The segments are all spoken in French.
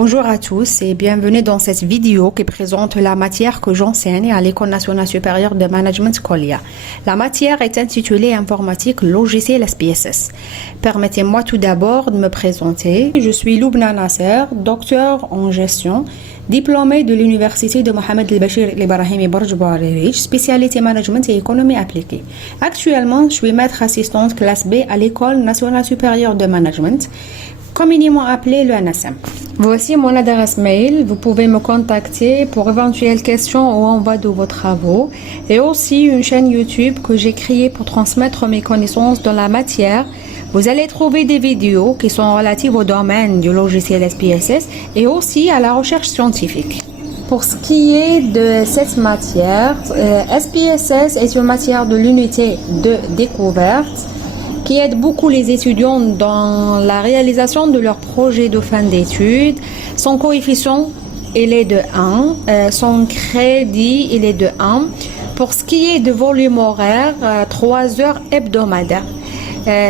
Bonjour à tous et bienvenue dans cette vidéo qui présente la matière que j'enseigne à l'École nationale supérieure de management Kolia. La matière est intitulée Informatique logiciel SPSS. Permettez-moi tout d'abord de me présenter. Je suis Loubna Nasser, docteur en gestion, diplômée de l'Université de Mohamed El-Bachir El-Ibrahimi Borj Bouarerich, spécialité management et économie appliquée. Actuellement, je suis maître assistante classe B à l'École nationale supérieure de management, communément appelée le NSM. Voici mon adresse mail. Vous pouvez me contacter pour éventuelles questions ou envoi de vos travaux. Et aussi une chaîne YouTube que j'ai créée pour transmettre mes connaissances dans la matière. Vous allez trouver des vidéos qui sont relatives au domaine du logiciel SPSS et aussi à la recherche scientifique. Pour ce qui est de cette matière, SPSS est une matière de l'unité de découverte qui aide beaucoup les étudiants dans la réalisation de leur projet de fin d'études. Son coefficient, il est de 1. Son crédit, il est de 1. Pour ce qui est de volume horaire, 3 heures hebdomadaires.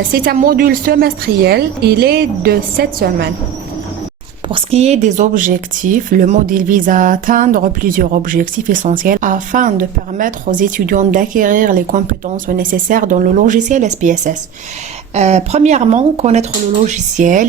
C'est un module semestriel, il est de 7 semaines. Pour ce qui est des objectifs, le module vise à atteindre plusieurs objectifs essentiels afin de permettre aux étudiants d'acquérir les compétences nécessaires dans le logiciel SPSS. Premièrement, connaître le logiciel.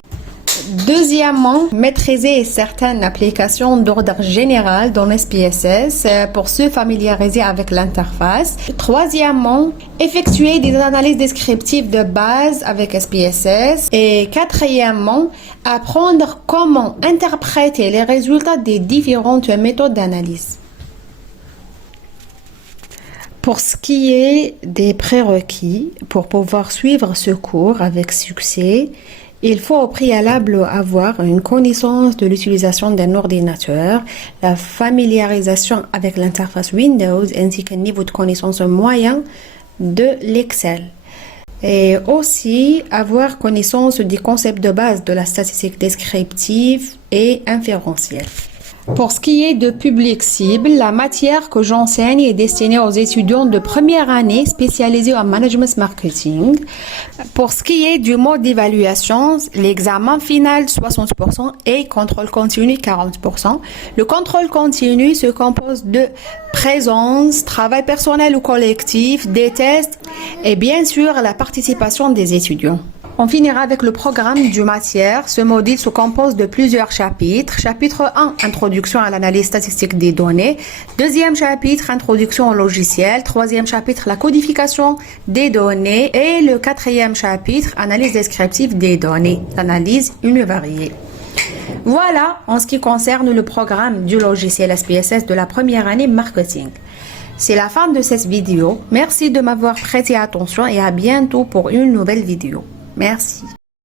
Deuxièmement, maîtriser certaines applications d'ordre général dans SPSS pour se familiariser avec l'interface. Troisièmement, effectuer des analyses descriptives de base avec SPSS. Et quatrièmement, apprendre comment interpréter les résultats des différentes méthodes d'analyse. Pour ce qui est des prérequis, pour pouvoir suivre ce cours avec succès, il faut au préalable avoir une connaissance de l'utilisation d'un ordinateur, la familiarisation avec l'interface Windows ainsi qu'un niveau de connaissance moyen de l'Excel. Et aussi avoir connaissance des concepts de base de la statistique descriptive et inférentielle. Pour ce qui est de public cible, la matière que j'enseigne est destinée aux étudiants de première année spécialisés en management marketing. Pour ce qui est du mode d'évaluation, l'examen final 60% et contrôle continu 40%. Le contrôle continu se compose de présence, travail personnel ou collectif, des tests et bien sûr la participation des étudiants. On finira avec le programme du matière. Ce module se compose de plusieurs chapitres. Chapitre 1, introduction à l'analyse statistique des données. Deuxième chapitre, introduction au logiciel. Troisième chapitre, la codification des données. Et le quatrième chapitre, analyse descriptive des données, l'analyse univariée. Voilà en ce qui concerne le programme du logiciel SPSS de la première année marketing. C'est la fin de cette vidéo. Merci de m'avoir prêté attention et à bientôt pour une nouvelle vidéo. Merci.